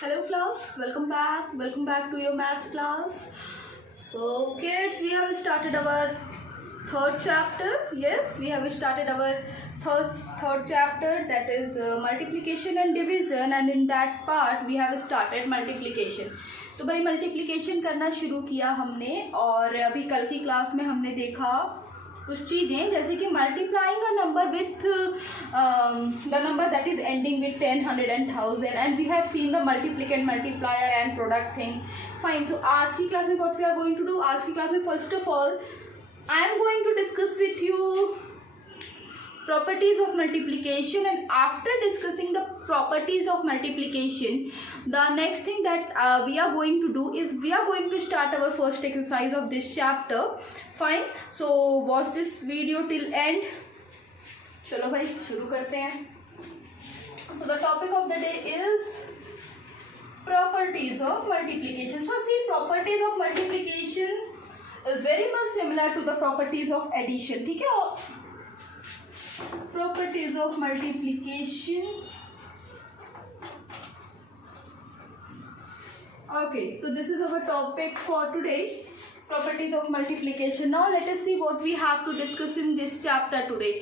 Hello class, welcome back to your maths class. So kids, we have started our third chapter. Yes, we have started our third chapter, that is multiplication and division, and in that part we have started multiplication. तो भाई मल्टीप्लिकेशन करना शुरू किया हमने, और अभी कल की क्लास में हमने देखा कुछ चीज़ें, जैसे कि multiplying a number with the number that is ending with 10, 100 and 1000, and we have seen the multiplicand multiplier and product thing. Fine. So आज की क्लास में what we are going to do, आज की क्लास में first of all I am going to discuss with you properties of multiplication, and after discussing the properties of multiplication, the next thing that we are going to do is we are going to start our first exercise of this chapter. Fine. So watch this video till end. चलो भाई शुरू करते हैं. So the topic of the day is properties of multiplication. So see, properties of multiplication is very much similar to the properties of addition. ठीक है. Properties of multiplication. Okay, so this is our topic for today, properties of multiplication. Now let us see what we have to discuss in this chapter today.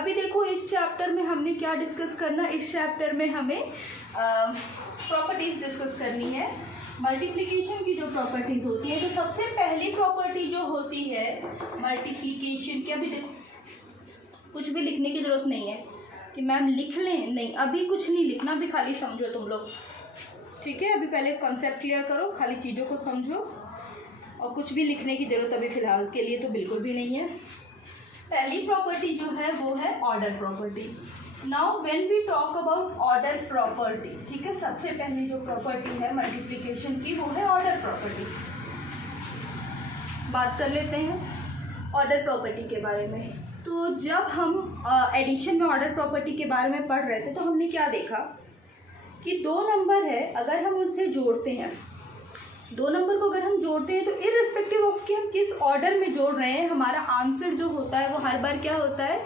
अभी देखो इस चैप्टर में हमने क्या डिस्कस करना. इस चैप्टर में हमें प्रॉपर्टीज डिस्कस करनी है. मल्टीप्लिकेशन की जो प्रॉपर्टीज होती है, तो सबसे पहली प्रॉपर्टी जो होती है मल्टीप्लिकेशन की, अभी देखो कुछ भी लिखने की ज़रूरत नहीं है कि मैम लिख लें, नहीं, अभी कुछ नहीं लिखना, अभी खाली समझो तुम लोग. ठीक है, अभी पहले कॉन्सेप्ट क्लियर करो, खाली चीज़ों को समझो, और कुछ भी लिखने की ज़रूरत अभी फ़िलहाल के लिए तो बिल्कुल भी नहीं है. पहली प्रॉपर्टी जो है वो है order property. Now when we talk about order property, ठीक है, सबसे पहली जो प्रॉपर्टी है मल्टीप्लिकेशन की वो है ऑर्डर प्रॉपर्टी. बात कर लेते हैं ऑर्डर प्रॉपर्टी के बारे में. तो जब हम एडिशन में ऑर्डर प्रॉपर्टी के बारे में पढ़ रहे थे, तो हमने क्या देखा कि दो नंबर है, अगर हम उनसे जोड़ते हैं, दो नंबर को अगर हम जोड़ते हैं, तो इररिस्पेक्टिव ऑफ कि हम किस ऑर्डर में जोड़ रहे हैं, हमारा आंसर जो होता है वो हर बार क्या होता है,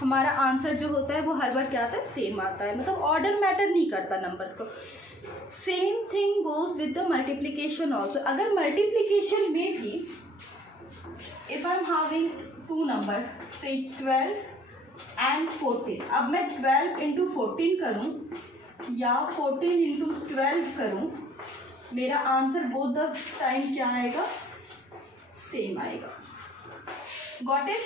हमारा आंसर जो होता है वो हर बार क्या आता है, सेम आता है. मतलब ऑर्डर मैटर नहीं करता नंबर को. Same thing goes with the multiplication also. अगर मल्टीप्लिकेशन में भी if I am having two number, say 12 एंड 14, अब मैं 12 इंटू 14 करूँ या 14 इंटू 12 करूँ, मेरा आंसर बोथ द टाइम क्या आएगा, सेम आएगा. Got it.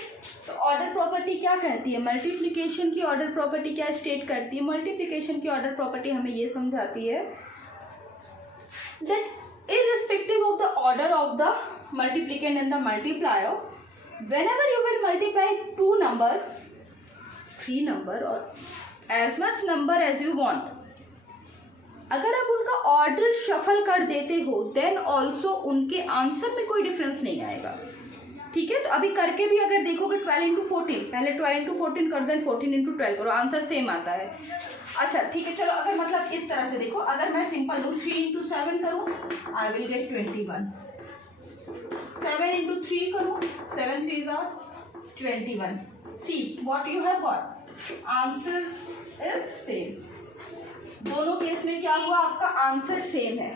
तो ऑर्डर प्रॉपर्टी क्या कहती है, मल्टीप्लिकेशन की ऑर्डर प्रॉपर्टी क्या स्टेट करती है. मल्टीप्लिकेशन की ऑर्डर प्रॉपर्टी हमें ये समझाती है that irrespective of the order of the multiplicand and the multiplier, whenever you will multiply two number, three number or as much number as you want, अगर आप उनका ऑर्डर शफल कर देते हो, देन ऑल्सो उनके आंसर में कोई डिफरेंस नहीं आएगा. ठीक है. तो अभी करके भी अगर देखोगे 12 इंटू 14, पहले 12 इंटू 14 कर, देन 14 इंटू 12 करो, आंसर सेम आता है. अच्छा ठीक है, चलो अगर मतलब इस तरह से देखो, अगर मैं सिंपल लूँ 3 इंटू 7 करूँ, आई विल गेट 21. 7 इंटू 3 करूँ, 7 3s are 21. See what you have got, answer is same. दोनों केस में क्या हुआ, आपका आंसर सेम है.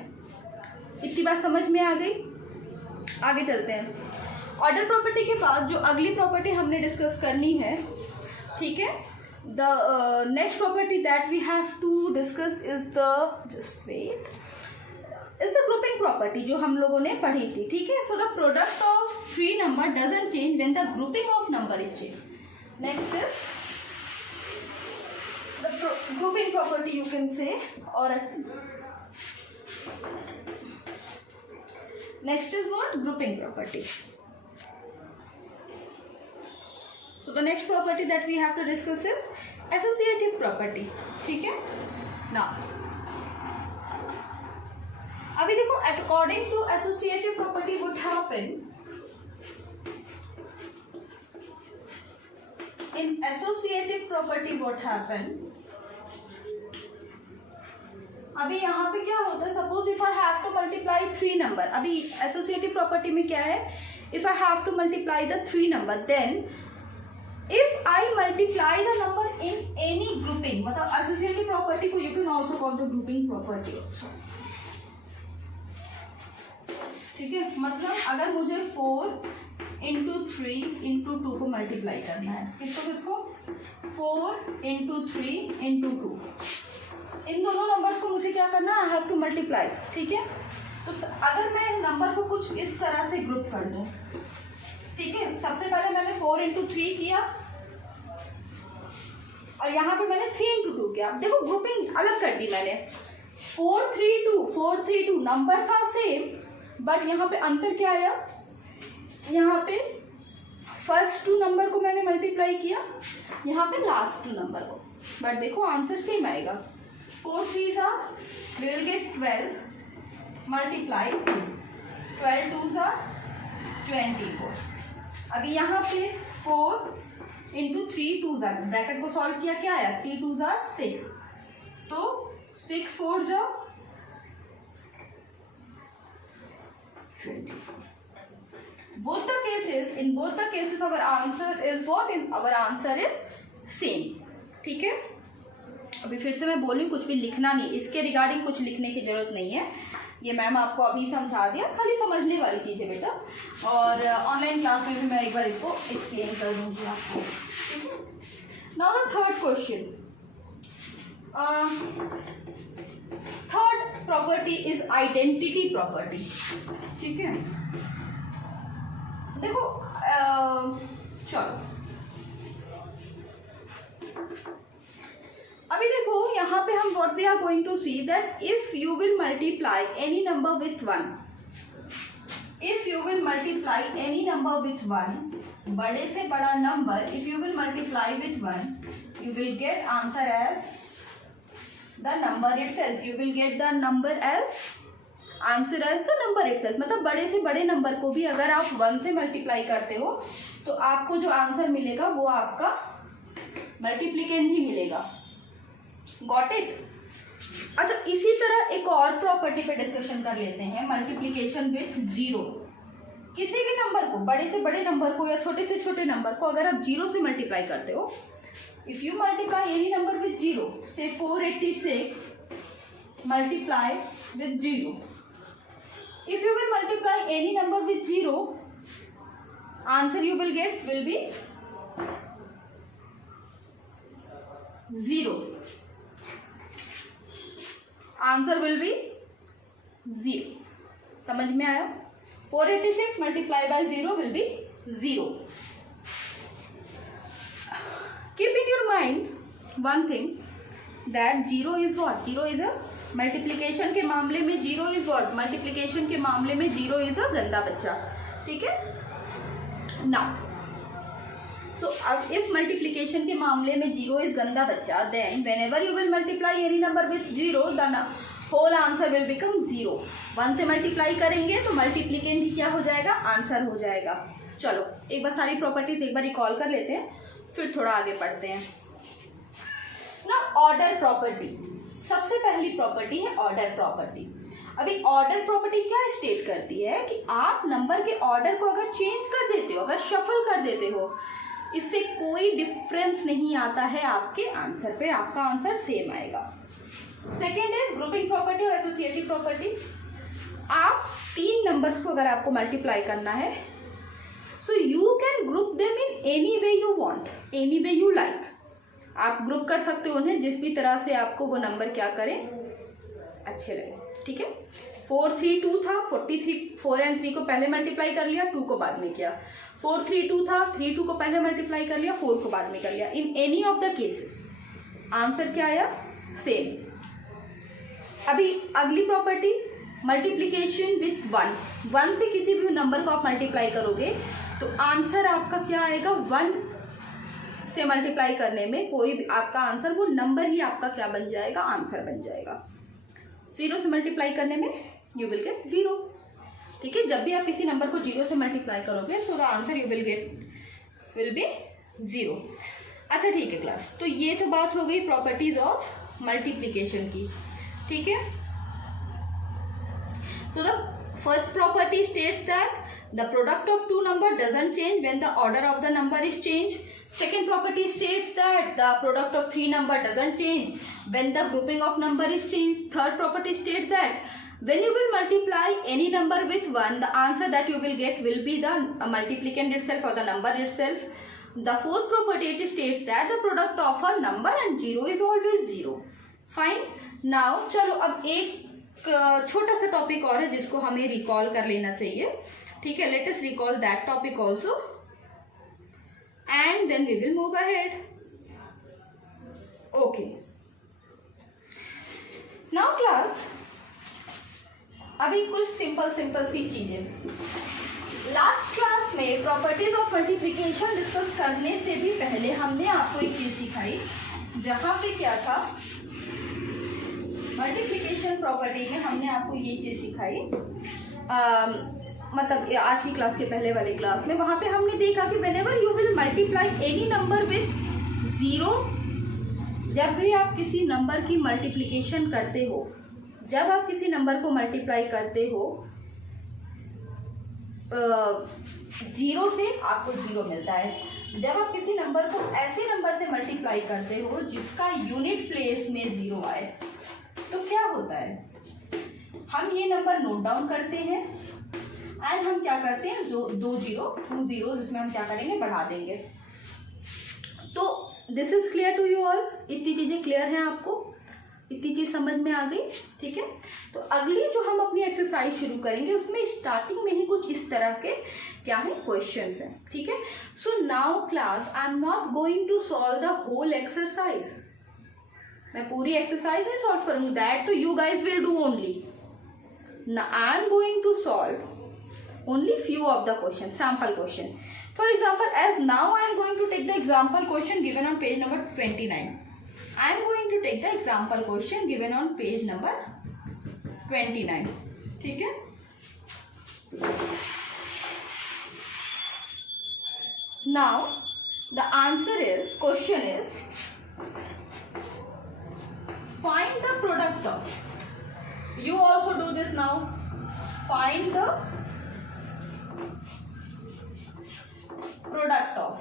इतनी बात समझ में आ गई. आगे चलते हैं. ऑर्डर प्रॉपर्टी के बाद जो अगली प्रॉपर्टी हमने डिस्कस करनी है, ठीक है, the next property that we have to discuss is the, just wait, is the grouping property जो हम लोगों ने पढ़ी थी. ठीक है. So the product of three number doesn't change when the grouping of number is change. Next is the grouping property, you can say, और next is what, grouping property. So the next property that we have to discuss is associative property. ठीक है. Now अभी देखो, according to associative property would happen in associative property what happen, अभी यहाँ पे क्या होता है, suppose if I have to multiply 3 number, अभी एसोसिएटिव प्रॉपर्टी में क्या है, if I have to multiply the 3 number, then if I multiply the number in any grouping, मतलब एसोसिएटिव प्रॉपर्टी को you can also call the grouping property also. ठीक है, मतलब अगर मुझे 4 इंटू 3 इंटू 2 को मल्टीप्लाई करना है, किसको 4 इंटू 3 इंटू 2, इन दोनों नंबर्स को मुझे क्या करना है, आई हैव टू मल्टीप्लाई। ठीक है, तो अगर मैं नंबर को कुछ इस तरह से ग्रुप कर दूं, ठीक है, सबसे पहले मैंने 4 इंटू 3 किया और यहाँ पे मैंने 3 इंटू 2 किया। देखो ग्रुपिंग अलग कर दी मैंने, 4 3 2 नंबर्स आर सेम, बट यहाँ पे अंतर क्या आया, यहाँ पे फर्स्ट 2 नंबर को मैंने मल्टीप्लाई किया, यहाँ पे लास्ट 2 नंबर को, बट देखो आंसर सेम आएगा। 4 3s are, we will get 12 multiply 12 2s are 24। अभी यहाँ पे 4 इंटू 3 2s are, ब्रैकेट को सॉल्व किया, क्या आया, 3 2s are 6, तो 6 4 जाओ 24। Both the cases, in both the cases our answer is what? Our answer is same। ठीक है, अभी फिर से मैं बोलूँ, कुछ भी लिखना नहीं, इसके रिगार्डिंग कुछ लिखने की जरूरत नहीं है, ये मैम आपको अभी समझा दिया, खाली समझने वाली चीज़ है बेटा, और ऑनलाइन क्लास में भी मैं एक बार इसको एक्सप्लेन कर दूँगी आपको। Now the third question, third property is identity property. ठीक है, देखो चलो अभी देखो यहाँ पे हम what we are going to see that if you will multiply any number with 1, if you will multiply any number with 1, बड़े से बड़ा number if you will multiply with 1, you will get answer as the number itself, you will get the number as answer as the number itself. मतलब बड़े से बड़े नंबर को भी अगर आप 1 से मल्टीप्लाई करते हो तो आपको जो आंसर मिलेगा वो आपका मल्टीप्लिकेंट ही मिलेगा। Got it? अच्छा, इसी तरह एक और प्रॉपर्टी पे डिस्कशन कर लेते हैं, मल्टीप्लिकेशन विथ 0। किसी भी नंबर को, बड़े से बड़े नंबर को या छोटे से छोटे नंबर को अगर आप 0 से मल्टीप्लाई करते हो, if you multiply any number with 0, से 486 multiply with 0, if you will multiply any number with 0, answer you will get will be 0, answer will be 0। समझ में आया? 486 multiplied by 0 will be 0। Keep in your mind one thing that 0 is what? 0 is a multiplication के मामले में 0 is what? Multiplication के मामले में 0 is a गंदा बच्चा। ठीक है, नाउ सो अब इफ मल्टीप्लिकेशन के मामले में 0 इज गंदा बच्चा, then whenever you will multiply any number with 0, the whole answer will become 0। 1 से मल्टीप्लाई करेंगे तो मल्टीप्लिकेंट ही क्या हो जाएगा? आंसर हो जाएगा। चलो एक बार सारी प्रॉपर्टीज एक बार रिकॉल कर लेते हैं, फिर थोड़ा आगे पढ़ते हैं ना। ऑर्डर प्रॉपर्टी, सबसे पहली प्रॉपर्टी है ऑर्डर प्रॉपर्टी। अभी ऑर्डर प्रॉपर्टी क्या स्टेट करती है कि आप नंबर के ऑर्डर को अगर चेंज कर देते हो, अगर शफल कर देते हो, इससे कोई डिफरेंस नहीं आता है आपके आंसर पे, आपका आंसर सेम आएगा। सेकेंड इज ग्रुपिंग प्रॉपर्टी और एसोसिएटिव प्रॉपर्टी। आप 3 नंबर्स को अगर आपको मल्टीप्लाई करना है, so you can group them in any way you want, any way you like. आप ग्रुप कर सकते हो उन्हें जिस भी तरह से आपको वो नंबर क्या करें, अच्छे लगे। ठीक है, 4 3 2 था, 4 एंड 3 को पहले मल्टीप्लाई कर लिया, 2 को बाद में किया। 4 3 2 था, 3 2 को पहले मल्टीप्लाई कर लिया, 4 को बाद में कर लिया। In any of the cases answer क्या आया? सेम। अभी अगली प्रॉपर्टी मल्टीप्लीकेशन विथ 1 से किसी भी नंबर को आप मल्टीप्लाई करोगे तो आंसर आपका क्या आएगा? 1 से मल्टीप्लाई करने में कोई भी आपका आंसर, वो नंबर ही आपका क्या बन जाएगा? आंसर बन जाएगा। 0 से मल्टीप्लाई करने में यू विल गेट 0। ठीक है, जब भी आप किसी नंबर को 0 से मल्टीप्लाई करोगे so the answer you will gate will be 0। अच्छा ठीक है क्लास, तो ये तो बात हो गई प्रॉपर्टीज ऑफ मल्टीप्लीकेशन की। ठीक है, so the first property states that the product of 2 number doesn't change when the order of the number is change. Second property states that the product of 3 number doesn't change when the grouping of number is changed. Third property states that When you will multiply any number with 1, the answer that you will get will be the multiplicand itself or the number itself. The fourth property it states that the product of a number and 0 is always 0. Fine. Now चलो अब एक छोटा सा टॉपिक और है जिसको हमें रिकॉल कर लेना चाहिए. ठीक है, let us recall that topic also and then we will move ahead. Okay. Now class, अभी कुछ सिंपल सी चीजें. लास्ट क्लास में प्रॉपर्टीज ऑफ मल्टीप्लिकेशन डिस्कस करने से भी पहले हमने आपको एक चीज सिखाई, जहां पे क्या था, मल्टीप्लिकेशन प्रॉपर्टी में हमने आपको ये चीज सिखाई, मतलब आज की क्लास के पहले वाली क्लास में. वहां पे हमने देखा कि whenever you will multiply any number with 0, जब भी आप किसी नंबर की मल्टीप्लिकेशन करते हो, जब आप किसी नंबर को मल्टीप्लाई करते हो 0 से, आपको 0 मिलता है. जब आप किसी नंबर को ऐसे नंबर से मल्टीप्लाई करते हो जिसका यूनिट प्लेस में 0 आए, तो क्या होता है, हम ये नंबर नोट डाउन करते हैं एंड हम क्या करते हैं, 2 0 जिसमें हम क्या करेंगे, बढ़ा देंगे. तो this is clear to you all. इतनी चीजें क्लियर हैं आपको, इतनी चीज समझ में आ गई. ठीक है, तो अगली जो हम अपनी एक्सरसाइज शुरू करेंगे उसमें स्टार्टिंग में ही कुछ इस तरह के क्या है, क्वेश्चंस हैं. ठीक है, so now class I am not going to solve the whole exercise. मैं पूरी एक्सरसाइज नहीं सॉल्व करूंगी, दैट तो you guys will do only. I am going to solve only few of the question, sample question. For example, as now I am going to take the example question given on page number 29. I am going to take the example question given on page number 29. ठीक है? Now the answer is, question is, find the product of. You also do this now. Find the product of.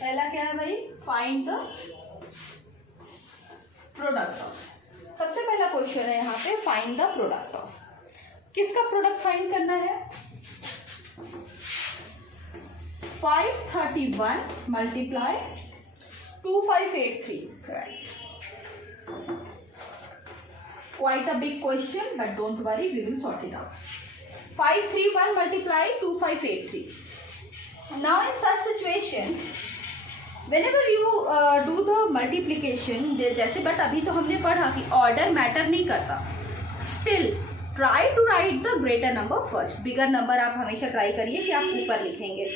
पहला क्या है भाई, find the product of. सबसे पहला क्वेश्चन है यहाँ पे, फाइंड द प्रोडक्ट ऑफ. किसका प्रोडक्ट फाइंड करना है, 531 multiply 2583. Right, quite a big question but don't worry, we will sort it out. 531 multiply 2583. Now in such situation, whenever you do the multiplication, जैसे बट अभी तो हमने पढ़ा कि ऑर्डर मैटर नहीं करता. Still try to write the greater number first. Bigger number आप हमेशा ट्राई करिए कि आप ऊपर लिखेंगे.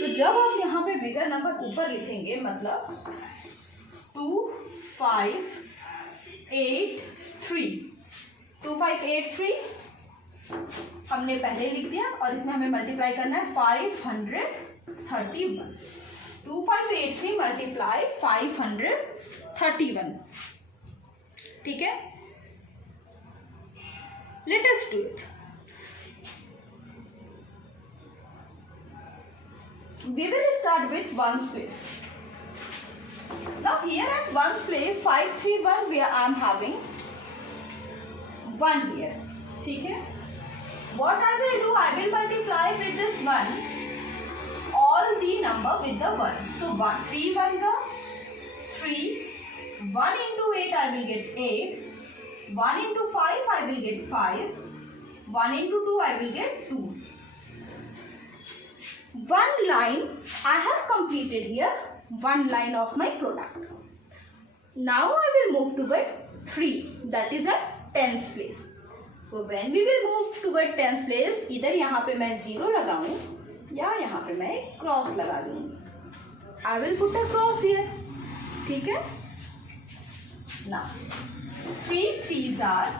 तो जब आप यहाँ पे बिगर नंबर ऊपर लिखेंगे, मतलब 2583 हमने पहले लिख दिया और इसमें हमें मल्टीप्लाई करना है 531. 2583 मल्टीप्लाई 531. ठीक है, let us do it. We will start with ones place. Now here at ones place 531 where I am having 1 here. ठीक है, what I will do, I will multiply with this 1 all the number with the 1. So 3 1s are 3. 1 into 8 I will get 8. 1 into 5 I will get 5. 1 into 2 I will get 2. One line I have completed here. One line of my product. Now I will move toward 3. That is at 10th place. So when we will move toward 10th place, इधर यहाँ पे मैं 0 लगाऊं या यहाँ पे मैं एक क्रॉस लगा दूंगी. I will put a cross here. ठीक है. Now 3 3s are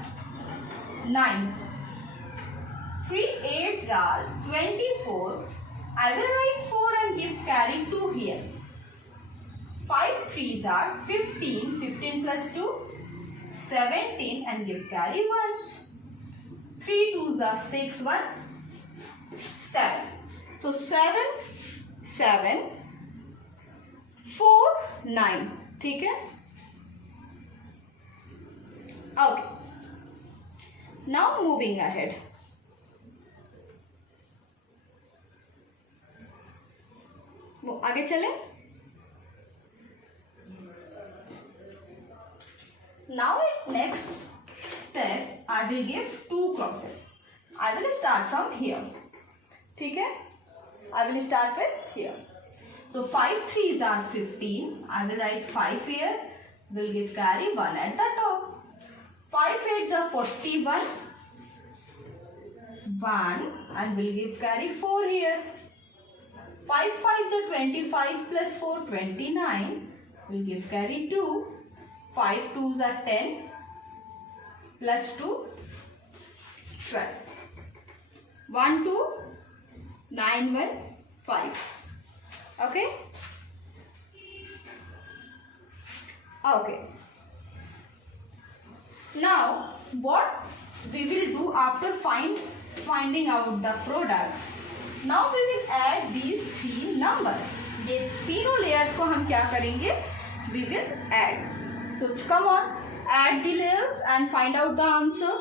9. 3 8s are 24. I will write 4 and give carry 2 here. 5 3s are 15. 15 plus 2 17 and give carry 1. 3 2s are 6 1 7. So 7 7 4 9. ठीक है. Okay. Now moving ahead. आगे चले. Now at next step I will give two crosses. I will start from here. ठीक है? I will start with here. So 5 3s are 15. I will write 5 here. Will give carry 1 at the top. 5 8s are 41. 1 and will give carry 4 here. 5 5s are 25 plus 4 29. Will give carry 2. 5 2s are 10 plus 2 12. 1 2 9 1 5. Okay. Okay. Now what we will do after finding out the product? Now we will add these three numbers. ये तीनों layers को हम क्या करेंगे? We will add. So come on, add the layers and find out the answer.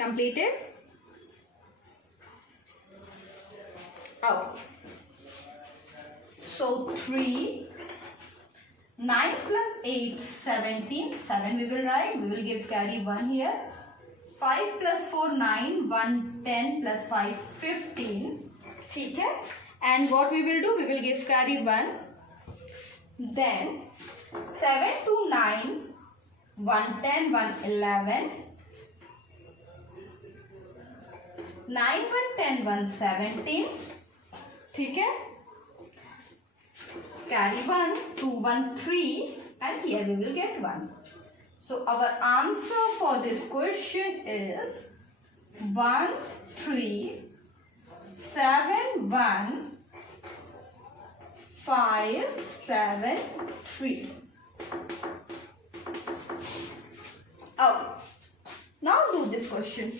Completed? Oh. So 3, 9 plus 8, 17. 7 we will write. We will give carry 1 here. 5 plus 4, 9. 1, 10 plus 5, 15. ठीक है? And what we will do? We will give carry 1. Then 7 to 9. 1, 10, 1, 11. 9 1 10 1 17. ठीक है? Carry 1 2 1 3 and here we will get 1. So our answer for this question is 1 3 7 1 5 7 3. Okay. Now do this question.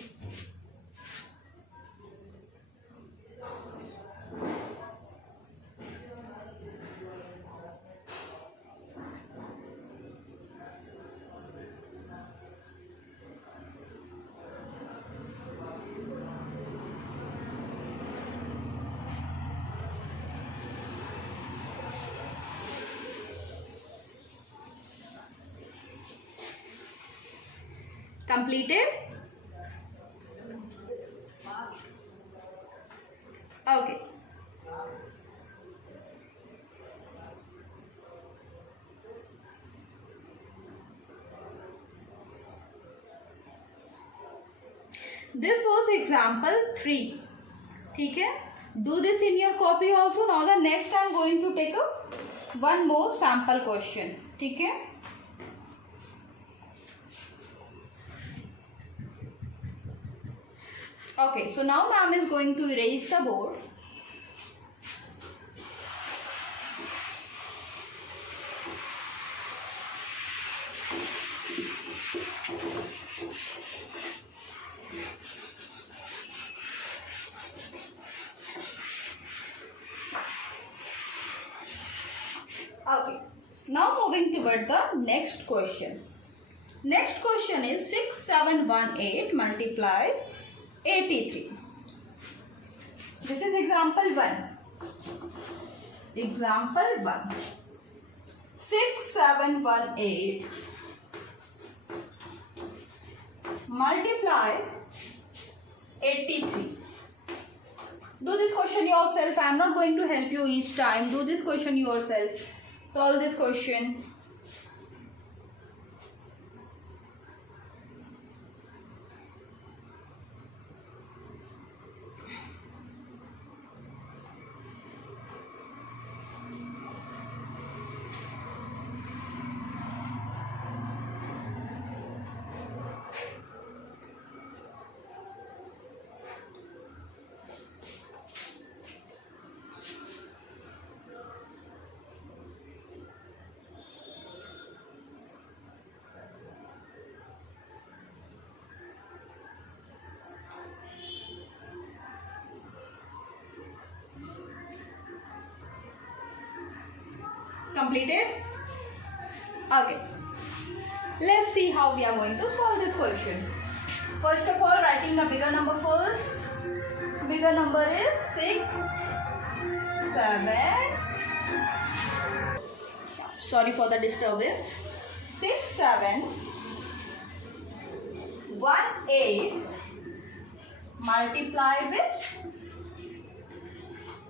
Completed? Okay. This was example 3. ठीक है? Do this in your copy also. Now the next I am going to take one more sample question. ठीक है? Okay, so now ma'am is going to erase the board. Okay, now moving toward the next question. Next question is 6718 multiplied 83. This is example 1. Example 1. 6718 multiply 83. Do this question yourself. I am not going to help you each time. Do this question yourself. Solve this question. Completed? Okay. Let's see how we are going to solve this question. First of all, writing the bigger number first. Bigger number is 6, 7. Sorry for the disturbance. 6, 7, 1, 8 multiplied with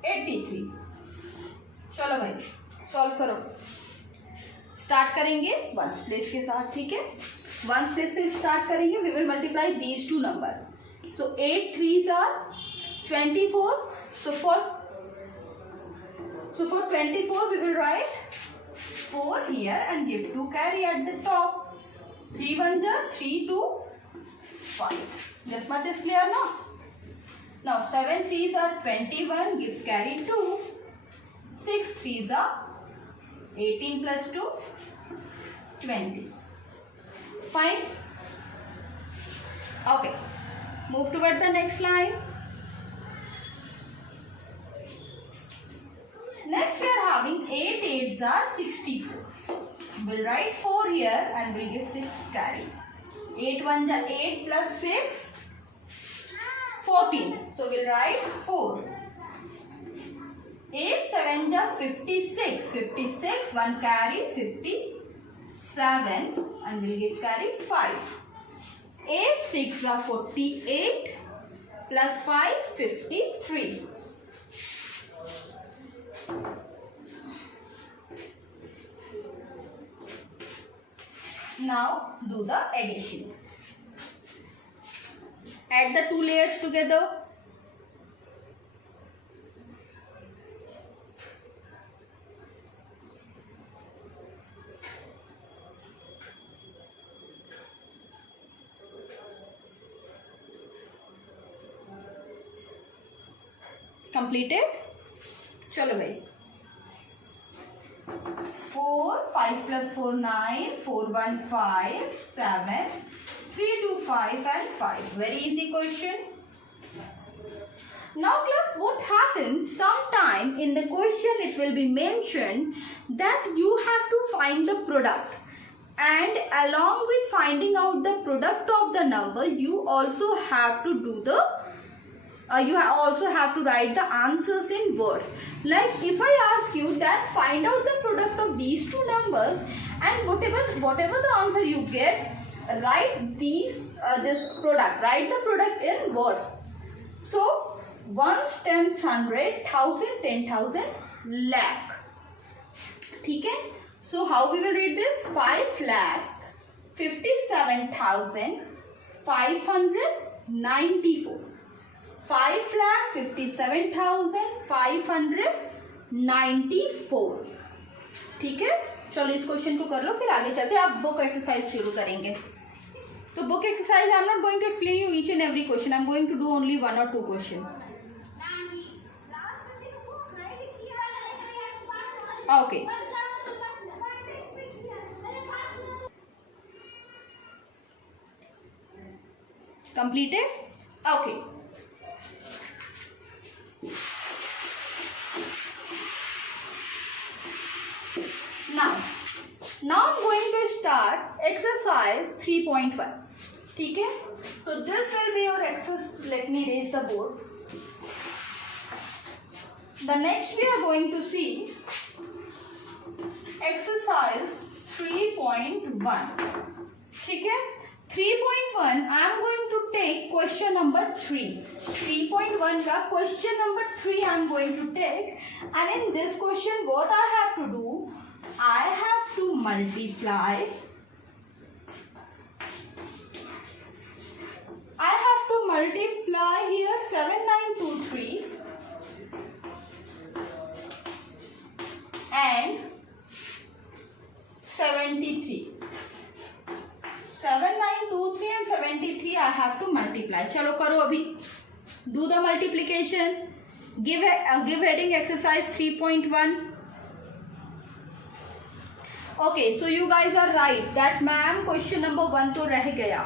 83. चलो भाई सॉल्व करो. स्टार्ट करेंगे ones place के साथ. ठीक है, once place से start करेंगे. We will multiply these two number. So 8 3s are 24. So for 24 we will write 4 here and give 2 carry at the top. 3 1s are 3 2 5. This much is clear now. Now 7 3s are 21. Give carry 2. 6 3s are 18 plus 2 20. Fine. Okay. Move toward the next line. Next we are having 8 8s are 64. We'll write 4 here and we'll give 6 carry. 8 1s are 8 plus 6 14. So we'll write 4. 8 7s are 56. 56 1 carry 57 and we'll give carry 5. 8 6 are 48 plus 5 53. Now do the addition. Add the two layers together. Completed? चलो भाई. 4 5 plus 4 9 4 1 5 7 3 2 5 and 5. Very easy question. Now class, what happens sometime in the question it will be mentioned that you have to find the product, and along with finding out the product of the number you also have to do the also have to write the answers in words. Like if I ask you that find out the product of these two numbers, and whatever the answer you get, write this product. Write the product in words. So ones, tens, 100, 1000, 10,000, lakh. ठीक है? So how we will read this? 5,57,594. 5,57,594. ठीक है, चलो इस क्वेश्चन को कर लो, फिर आगे चलते हैं. अब बुक एक्सरसाइज शुरू करेंगे. तो book exercise I am not going to explain you each and every question. I am going to do only 1 or 2 question. Okay. Completed? Okay. Now I'm going to start exercise 3.1. ठीक है? So this will be your exercise. Let me raise the board. The next we are going to see exercise 3.1. ठीक है? 3.1 I am going to take question number 3. 3.1 का question number 3 I am going to take, and in this question what I have to do, I have to multiply. I have to multiply here 7923 and 73. 7923 and 73 I have to multiply. चलो करो अभी. Do the multiplication. Give heading exercise 3.1. Okay, so you guys are right that ma'am question number 1 तो रह गया.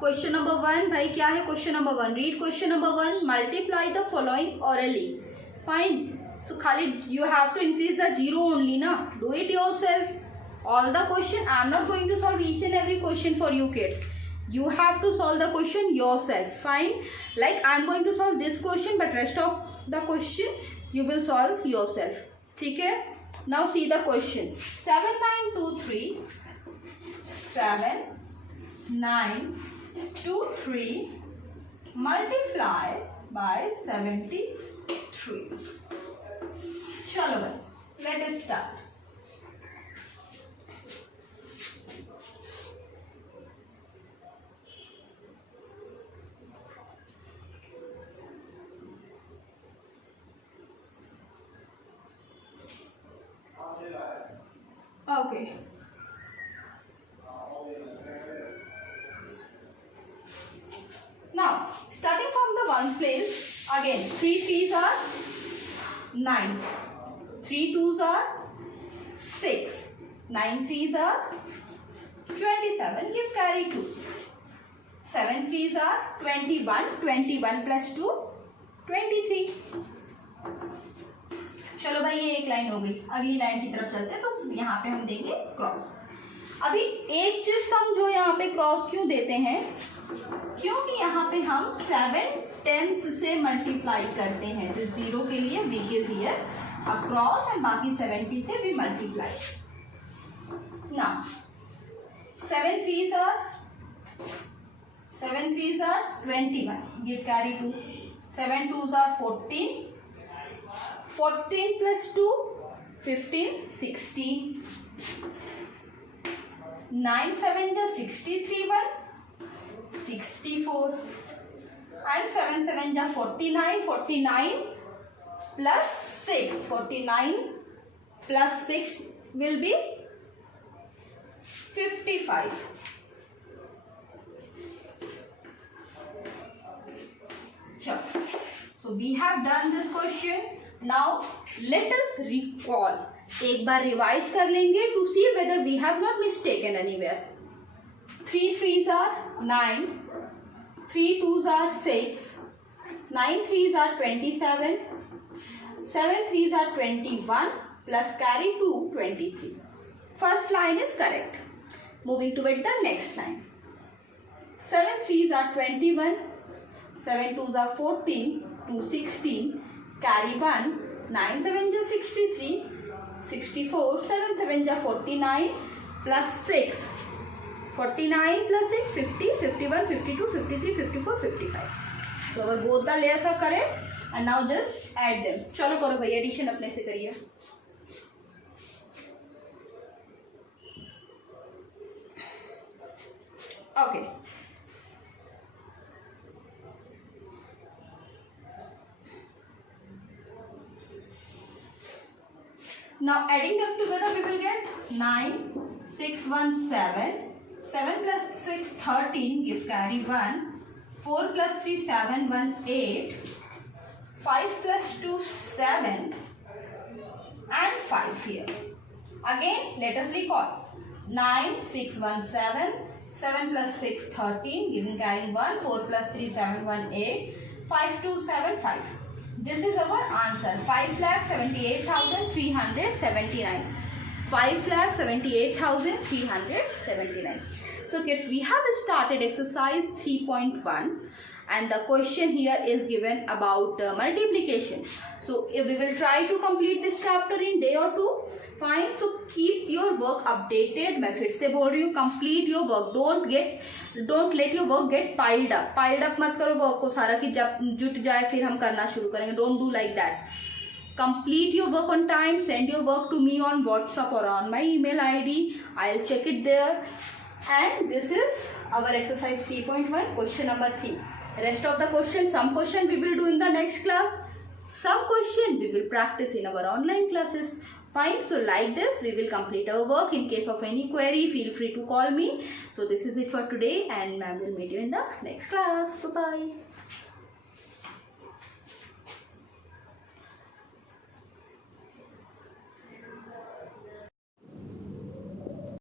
Question number 1 भाई क्या है? Question number 1. Read question number 1. Multiply the following orally. Fine. So खाली you have to increase the zero only ना. Do it yourself. All the question I am not going to solve each and every question for you kids. You have to solve the question yourself. Fine. Like I am going to solve this question, but rest of the question you will solve yourself. ठीक है? Now see the question. 7923 7923 multiply by 73. चलो भाई, let us start. Okay. Now, starting from the one place, again 3 3s are 9, 3 2s are 6, 9 3s are 27, give carry 2, 7 3s are 21, 21 plus 2 23. चलो भाई ये एक लाइन हो गई. अगली लाइन की तरफ चलते हैं. तो यहाँ पे हम देंगे क्रॉस. अभी एक चीज समझो, यहाँ पे क्रॉस क्यों देते हैं? क्योंकि यहाँ पे हम 7/10 से मल्टीप्लाई करते हैं. तो 0 के लिए we give here a cross and बाकी 70 से we multiply. Now 7 3s are 21, give carry 2, 7 2s are 14, 14 plus 2 15, 16, 9 7 is 63 1, 64, and 7 7 is 49, 49 plus 6, 49 plus 6 will be 55. Sure. So we have done this question. Now let us recall. एक बार रिवाइज कर लेंगे to see whether we have not mistaken anywhere. 3 3s are 9, 3 2s are 6, 9 3s are 27, 7 3s are 21 plus carry 2 23. First line is correct. Moving toward the next line. 7 3s are 21, 7 2s are 14, 2 16, carry 1, 9 7 is 63, 64, 7 7 is 49 plus 6, 49 plus 6 50, 51, 52, 53, 54, 55. So our both the layers are correct and now just add them. चलो करो भाई, एडिशन अपने से करिए. Okay. Now adding them together we will get 9, 6 1 7, 7 plus 6 13, give carry 1, 4 plus 3 7 1 8, 5 plus 2 7 and 5 here. Again let us recall. 9 6 1 7, 7 plus 6 13, giving carry 1, 4 plus 3 7 1 8, 5 2 7 5. This is our answer. 5,78,379. 5,78,379. So kids, we have started exercise 3.1 and the question here is given about multiplication. So we will try to complete this chapter in day or two. Fine. So keep your work updated. मैं फिर से बोल रही हूँ, complete your work. Don't let your work get piled up. Piled up मत करो work को सारा कि जब जुट जाए फिर हम करना शुरू करेंगे. Don't do like that. Complete your work on time. Send your work to me on WhatsApp or on my email ID. I'll check it there. And this is our exercise 3.1, question number 3. Rest of the question, some question we will do in the next class. Some question we will practice in our online classes. Fine. So like this we will complete our work. In case of any query, feel free to call me. So this is it for today and I will meet you in the next class. Bye bye.